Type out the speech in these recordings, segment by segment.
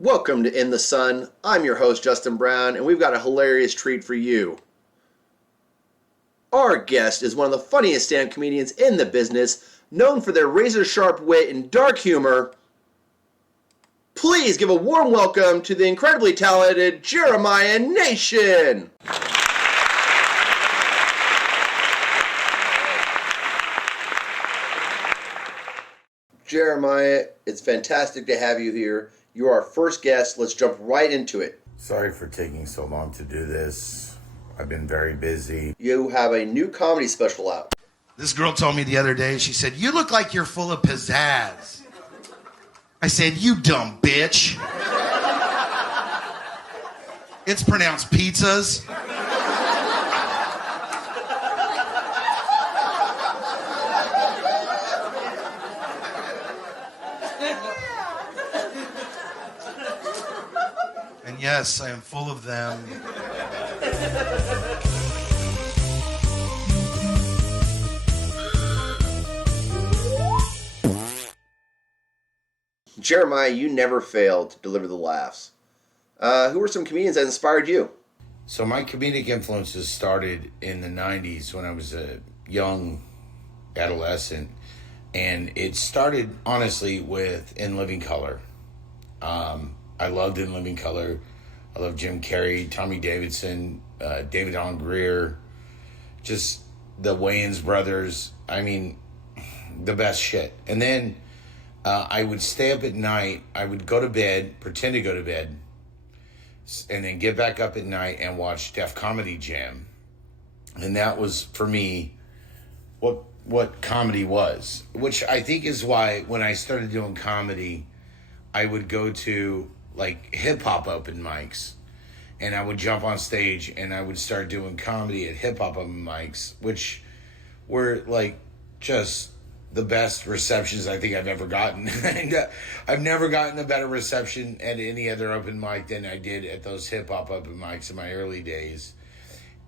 Welcome to In the Sun. I'm your host, Justin Brown, and we've got a hilarious treat for you. Our guest is one of the funniest stand-up comedians in the business, known for their razor-sharp wit and dark humor. Please give a warm welcome to the incredibly talented Jeremiah Nation! Jeremiah, it's fantastic to have you here. You're our first guest. Let's jump right into it. Sorry for taking so long to do this. I've been very busy. You have a new comedy special out. This girl told me the other day, she said, "You look like you're full of pizzazz." I said, "You dumb bitch." It's pronounced pizzas. And yes, I am full of them. Jeremiah, you never failed to deliver the laughs. Who were some comedians that inspired you? So my comedic influences started in the 90s when I was a young adolescent. And it started, honestly, with In Living Color. I loved In Living Color. I loved Jim Carrey, Tommy Davidson, David Allen Greer, just the Wayans brothers. I mean, the best shit. And then I would stay up at night. I would go to bed, pretend to go to bed, and then get back up at night and watch Def Comedy Jam. And that was, for me, what comedy was. Which I think is why when I started doing comedy, I would go to like hip-hop open mics. And I would jump on stage and I would start doing comedy at hip-hop open mics, which were like just the best receptions I think I've ever gotten. I've never gotten a better reception at any other open mic than I did at those hip-hop open mics in my early days.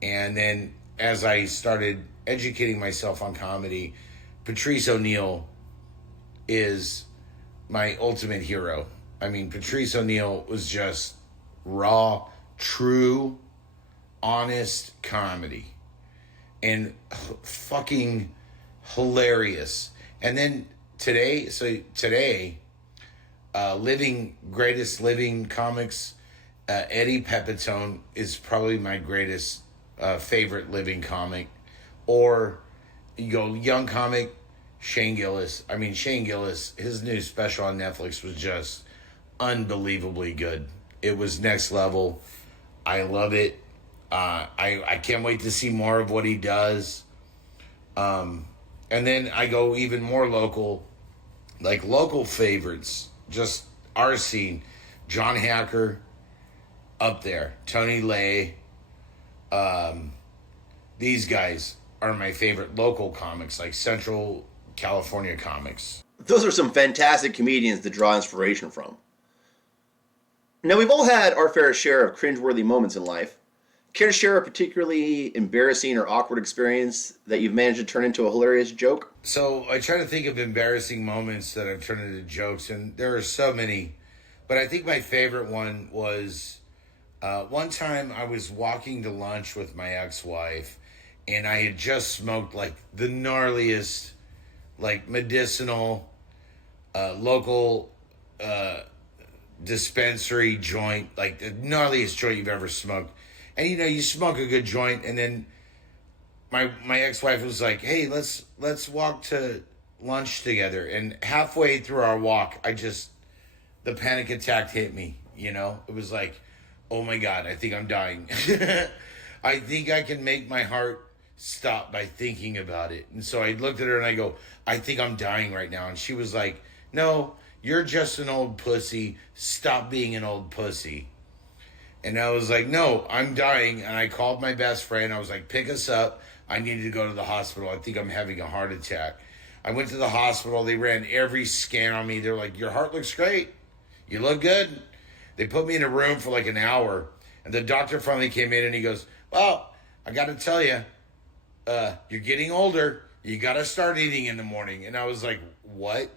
And then as I started educating myself on comedy, Patrice O'Neal is my ultimate hero. I mean, Patrice O'Neal was just raw, true, honest comedy. And fucking hilarious. And then today, greatest living comics, Eddie Pepitone is probably my greatest favorite living comic. Or you go young comic, Shane Gillis. I mean, Shane Gillis, his new special on Netflix was just unbelievably good. It was next level. I love it. I can't wait to see more of what he does. And then I go even more local, like local favorites, just our scene. John Hacker, up there. Tony Lay. These guys are my favorite local comics, like Central California comics. Those are some fantastic comedians to draw inspiration from. Now, we've all had our fair share of cringeworthy moments in life. Care to share a particularly embarrassing or awkward experience that you've managed to turn into a hilarious joke? So I try to think of embarrassing moments that I've turned into jokes, and there are so many. But I think my favorite one was one time I was walking to lunch with my ex-wife, and I had just smoked like the gnarliest, like medicinal, local dispensary joint, like the gnarliest joint you've ever smoked. And you know, you smoke a good joint, and then my ex-wife was like, "Hey, let's walk to lunch together." And halfway through our walk, the panic attack hit me. You know, it was like, "Oh my God, I think I'm dying." I think I can make my heart stop by thinking about it. And so I looked at her and I go, "I think I'm dying right now." And she was like, "No, you're just an old pussy. Stop being an old pussy." And I was like, "No, I'm dying." And I called my best friend. I was like, "Pick us up. I need to go to the hospital. I think I'm having a heart attack." I went to the hospital. They ran every scan on me. They're like, "Your heart looks great. You look good." They put me in a room for like an hour. And the doctor finally came in and he goes, "Well, I got to tell you, you're getting older. You got to start eating in the morning." And I was like, "What?"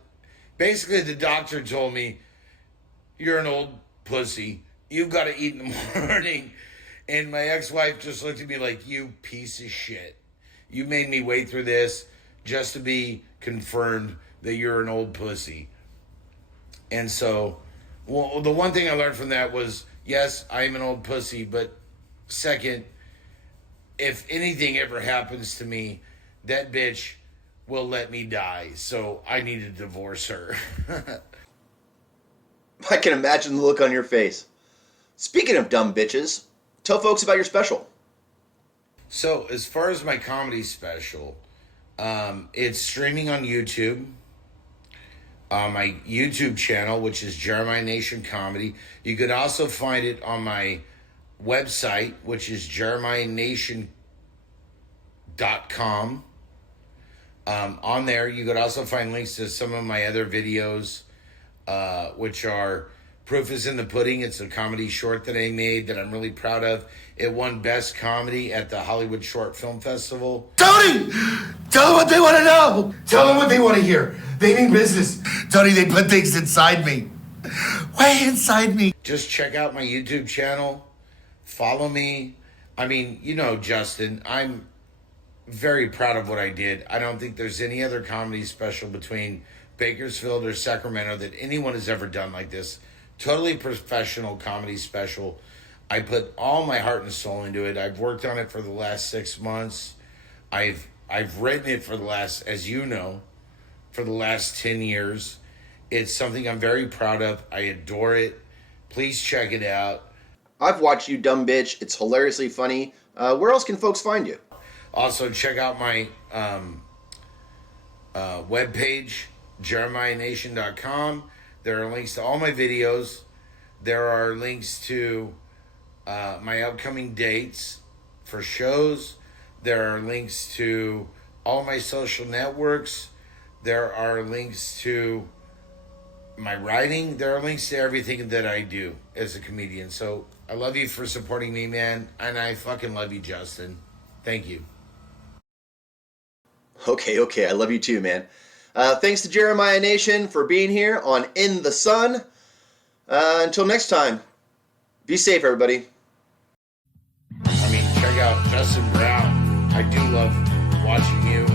Basically, the doctor told me, "You're an old pussy. You've got to eat in the morning. And my ex-wife just looked at me like, you piece of shit. You made me wait through this just to be confirmed that you're an old pussy. And so, well, the one thing I learned from that was, yes, I am an old pussy, but second, if anything ever happens to me, that bitch will let me die. So I need to divorce her. I can imagine the look on your face. Speaking of dumb bitches, tell folks about your special. So as far as my comedy special, it's streaming on YouTube. My YouTube channel, which is Jeremiah Nation Comedy. You could also find it on my website, which is jeremiahnation.com. On there, you could also find links to some of my other videos, which are Proof is in the Pudding. It's a comedy short that I made that I'm really proud of. It won Best Comedy at the Hollywood Short Film Festival. Tony, tell them what they want to know. Tell them what they want to hear. They mean business. Tony, they put things inside me. Way inside me. Just check out my YouTube channel. Follow me. I mean, you know, Justin, I'm very proud of what I did. I don't think there's any other comedy special between Bakersfield or Sacramento that anyone has ever done like this. Totally professional comedy special. I put all my heart and soul into it. I've worked on it for the last 6 months. I've written it for the last, as you know, for the last 10 years. It's something I'm very proud of. I adore it. Please check it out. I've watched you, dumb bitch. It's hilariously funny. Where else can folks find you? Also, check out my webpage, jeremiahnation.com. There are links to all my videos. There are links to my upcoming dates for shows. There are links to all my social networks. There are links to my writing. There are links to everything that I do as a comedian. So I love you for supporting me, man. And I fucking love you, Justin. Thank you. Okay. I love you too, man. Thanks to Jeremiah Nation for being here on In the Sun. Until next time, be safe, everybody. I mean, check out Justin Brown. I do love watching you